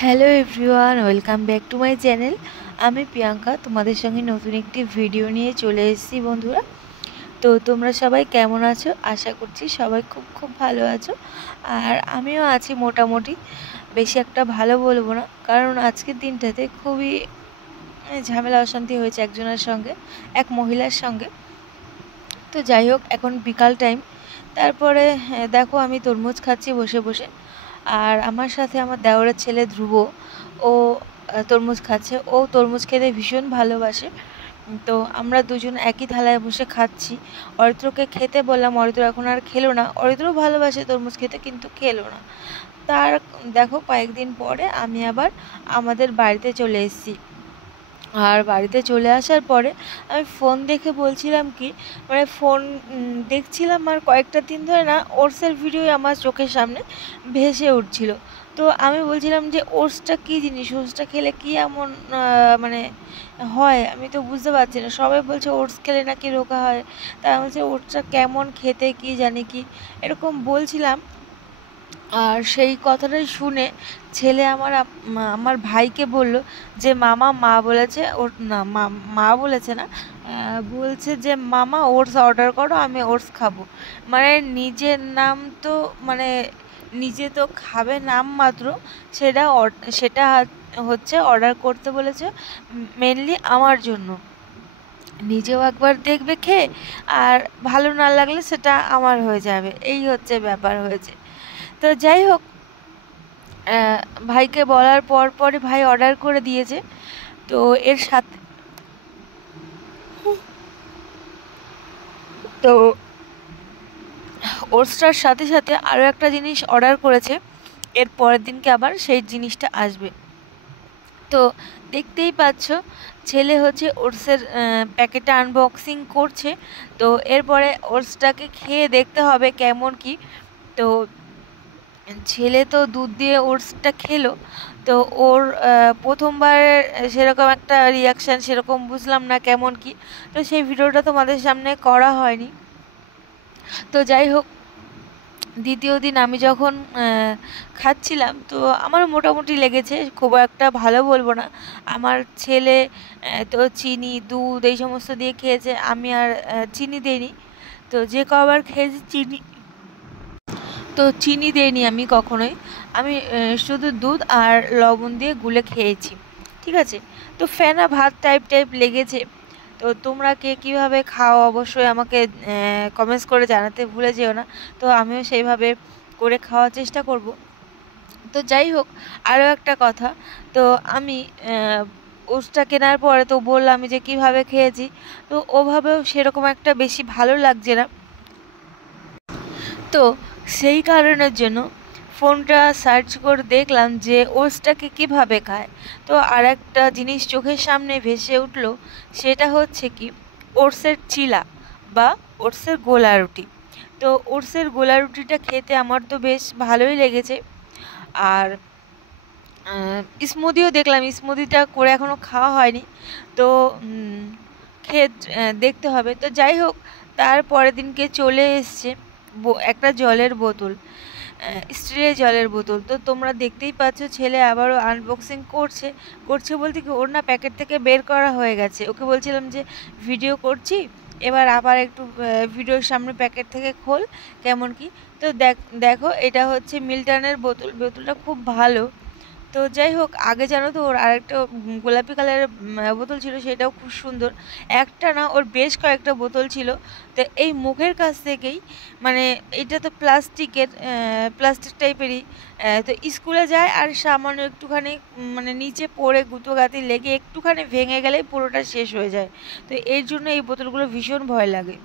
Hello everyone, welcome back to my channel. আমি প্রিয়াঙ্কা তোমাদের সঙ্গে নতুন একটি ভিডিও নিয়ে চলে এসেছি বন্ধুরা। তো তোমরা সবাই কেমন আছো? আশা করছি সবাই খুব খুব ভালো আছো। আর আমিও আছি মোটামুটি, বেশি একটা ভালো বলবো না, কারণ আজকের দিনটাতে খুবই ঝামেলা অশান্তি হয়েছে একজনের সঙ্গে, এক মহিলার সঙ্গে। তো যাই হোক, এখন বিকাল টাইম। তারপরে দেখো আমি তরমুজ খাচ্ছি বসে বসে, আর আমার সাথে আমার দেওরের ছেলে ধ্রুব, ও তরমুজ খাচ্ছে। ও তরমুজ খেতে ভীষণ ভালোবাসে। তো আমরা দুজন একই থালায় বসে খাচ্ছি। অরিত্রকে খেতে বললাম, অরিত্র এখন আর খেলো না। অরিত্রও ভালোবাসে তরমুজ খেতে, কিন্তু খেলো না। তার দেখো কয়েকদিন পরে আমি আবার আমাদের বাড়িতে চলে এসেছি। আর বাড়িতে চলে আসার পরে আমি ফোন দেখে বলছিলাম কি, মানে ফোন দেখছিলাম, আর কয়েকটা দিন ধরে না ওটসের ভিডিও আমার চোখের সামনে ভেসে উঠছিল। তো আমি বলছিলাম যে ওটসটা কী জিনিস, ওটসটা খেলে কি এমন মানে হয়, আমি তো বুঝতে পারছি না। সবাই বলছে ওটস খেলে নাকি রোগা হয়, তাই আমি বলছি ওটসটা কেমন খেতে, কি জানি কি এরকম বলছিলাম। আর সেই কথাটাই শুনে ছেলে আমার ভাইকে বলল যে মামা, মা বলেছে ওর না, মা বলেছে না, বলছে যে মামা ওটস অর্ডার করো, আমি ওটস খাবো। মানে নিজের নাম তো, মানে নিজে তো খাবে নাম মাত্র, সেটা হচ্ছে অর্ডার করতে বলেছে মেনলি আমার জন্য। নিজেও একবার দেখবে খেয়ে, আর ভালো না লাগলে সেটা আমার হয়ে যাবে, এই হচ্ছে ব্যাপার হয়েছে। তো যাই হোক, ভাইকে বলার পরে ভাই অর্ডার করে দিয়েছে। তো এর সাথে তো ওটসটার সাথে সাথে আরও একটা জিনিস অর্ডার করেছে। এর পরের দিনকে আবার সেই জিনিসটা আসবে। তো দেখতেই পাচ্ছ, ছেলে হচ্ছে ওটসের প্যাকেটটা আনবক্সিং করছে। তো এরপরে ওটসটাকে খেয়ে দেখতে হবে কেমন কি। তো ছেলে তো দুধ দিয়ে ওটসটা খেলো। তো ওর প্রথমবার সেরকম একটা রিয়াকশান সেরকম বুঝলাম না কেমন কি। তো সেই ভিডিওটা তোমাদের সামনে করা হয়নি। তো যাই হোক, দ্বিতীয় দিন আমি যখন খাচ্ছিলাম, তো আমার মোটামুটি লেগেছে, খুব একটা ভালো বলবো না। আমার ছেলে তো চিনি, দুধ এই সমস্ত দিয়ে খেয়েছে, আমি আর চিনি দিইনি। তো যে কবার খেয়েছি চিনি দিইনি আমি কখনোই। আমি শুধু দুধ আর লবণ দিয়ে গুলে খেয়েছি, ঠিক আছে। তো ফেনা ভাত টাইপ লেগেছে। তো তোমরা কে কীভাবে খাও অবশ্যই আমাকে কমেন্টস করে জানাতে ভুলে যেও না। তো আমিও সেইভাবে করে খাওয়ার চেষ্টা করব। তো যাই হোক, আরও একটা কথা, তো আমি ওটসটা কেনার পরে তো বললাম আমি যে কীভাবে খেয়েছি। তো ওভাবেও সেরকম একটা বেশি ভালো লাগছে না। তো সেই কারণের জন্য ফোনটা সার্চ করে দেখলাম যে ওটসটাকে কীভাবে খায়। তো আর একটা জিনিস চোখের সামনে ভেসে উঠলো, সেটা হচ্ছে কি ওটসের চিলা বা ওটসের গোলা রুটি। তো ওটসের গোলা রুটিটা খেতে আমার তো বেশ ভালোই লেগেছে। আর স্মুদিও দেখলাম, স্মুদিটা করে এখনও খাওয়া হয়নি। তো খেয়ে দেখতে হবে। তো যাই হোক, তার পরের দিনকে চলে এসছে একটা জলের বোতল, স্টিলের জলের বোতল। তো তোমরা দেখতেই পাচ্ছ, ছেলে আবারও আনবক্সিং করছে বলতে কি ওর না প্যাকেট থেকে বের করা হয়ে গেছে। ওকে বলছিলাম যে ভিডিও করছি, এবার আবার একটু ভিডিওর সামনে প্যাকেট থেকে খোল কেমন কি। তো দেখো এটা হচ্ছে মিল্টনের বোতলটা খুব ভালো। তো যাই হোক, আগে জানো তো ওর আরেকটা গোলাপি কালারের বোতল ছিল, সেটাও খুব সুন্দর। একটা না, ওর বেশ কয়েকটা বোতল ছিল। তো এই মুখের কাছ থেকেই, মানে এটা তো প্লাস্টিক টাইপেরই। তো স্কুলে যায় আর সামান্য একটুখানি মানে নিচে পড়ে গুঁতোগাতি লেগে একটুখানি ভেঙে গেলেই পুরোটা শেষ হয়ে যায়। তো এর জন্য এই বোতলগুলো ভীষণ ভয় লাগে।